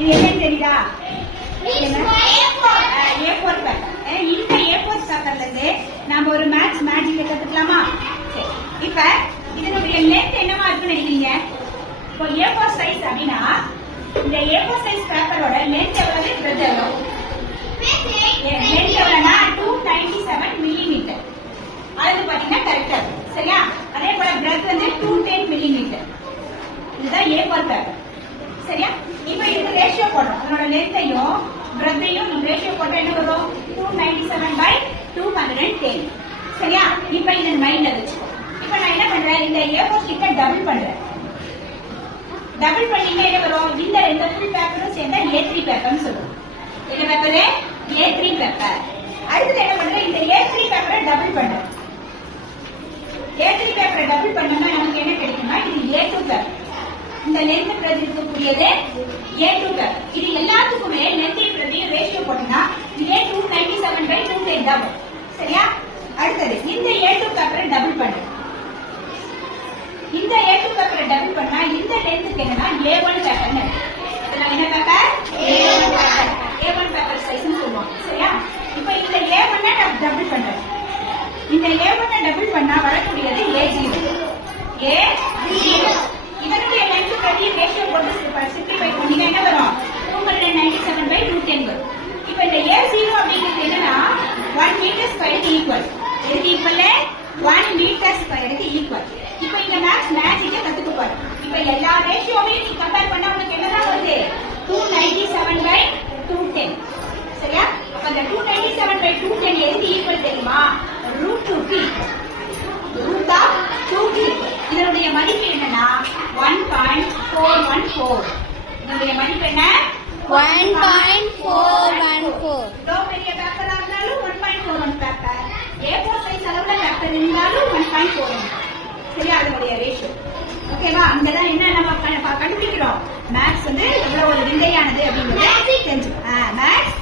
இது என்னன்னு தெரியுதா? A4 paper. இந்த A4 பேப்பர்ல இருந்து நாம ஒரு மேத்ஸ் மேஜிக் கத்துக்கலாமா? சரி, இப்ப இதனுடைய லென்த் என்னவா இருக்குன்னு நினைக்கிறீங்க? இப்போ A4 சைஸ் அப்படின்னா இந்த A4 சைஸ் பேப்பரோட லென்த் எவ்வளவு, பிரெத் எவ்வளவு? லென்த் எவ்வளவுனா 297 மில்லிமீட்டர். அளவு பாத்தீங்கன்னா கரெக்டா இருக்கும். சரியா? அதே போல பிரெத் வந்து 210 மில்லிமீட்டர். இதுதான் A4 பேப்பர். சரியா? இப்ப இதுக்கு ரேஷியோ போடுறோம். அதனோட லென்த்தையும் பிரெத்தையும் ரேஷியோ போட்டா என்ன வரும்? 297/210. சரியா? இப்ப இத மைண்ட்ல வச்சுக்கோ. இப்ப நான் என்ன பண்றேன், இந்த A4 ஷீட்டை டபுள் பண்றேன். டபுள் பண்ணீங்கன்னா என்ன வரும்? இந்த ரெண்டு ஃபுல் பேப்பரும் சேர்ந்தா A3 பேப்பர்னு சொல்லுவோம். என்ன பேப்பர்? A3 paper. அடுத்து என்ன பண்றேன், இந்த A3 பேப்பரை டபுள் பண்றேன். A3 பேப்பரை டபுள் பண்ணோம்னா நமக்கு என்ன கிடைக்கும்னா இது A2 பேப்பர். இந்த லென்த் பிரதி இருக்கக்கூடியது A2 பேப்பர். இது எல்லாத்துக்குமே லென்த் பிரதி ரேஷியோ போட்டோம்னா A297/210 தான் வரும். சரியா? அடுத்தது இந்த A2 பேப்பரை டபுள் பண்றேன். இந்த A2 பேப்பரை டபுள் பண்ணா இந்த லென்த்துக்கு என்னன்னா A1 பேப்பர்னு. இதெல்லாம் என்ன paper? A1 paper. A1 paper சைஸ்னு சொல்லுவோம். சரியா? இப்போ இந்த A1 நான் டபுள் பண்றேன். இந்த A1 டபுள் பண்ணா வரக்கூடியது A0. இதனுடைய லென்த் பிரதி ரேஷியோ போட்டு சிம்பிளிஃபை பண்ணீங்கன்னா என்ன வரும்? 297/210 வரும். இப்போ இந்த A0 அப்படிங்கிறது என்னன்னா 1 மீட்டர் ஸ்கொயருக்கு ஈக்குவல். எதுக்கு ஈக்குவல்? 1 மீட்டர் ஸ்கொயருக்கு ஈக்குவல். இப்போ இந்த மேத்ஸ் மேஜிக்கை கத்துக்க போறோம். இப்போ எல்லா ரேஷியோவையும் நீ கம்பேர் பண்ணா உனக்கு என்னதான் வருது? 297/210. சரியா? அப்ப அந்த 297/210 எதுக்கு ஈக்குவல் தெரியுமா? √2 √2 இதனுடைய மதிப்பு என்னன்னா 1.414. இதனுடைய மதிப்பு என்ன? 1.414. லோ பெரிய பேப்பரா இருந்தாலும் 1.41 பேப்பர், A4 சைஸ் அளவுல பேப்பர் இருந்தாலும் 1.41. சரியா? அதனுடைய ரேஷியோ. ஓகேவா? அங்கதான் என்ன நம்ம கண்டுபிடிக்கிறோம், மேத்ஸ் வந்து எவ்வளவு ஒரு விந்தையானது அப்படிங்கறது தெரிஞ்சுக்கணும். மேத்ஸ்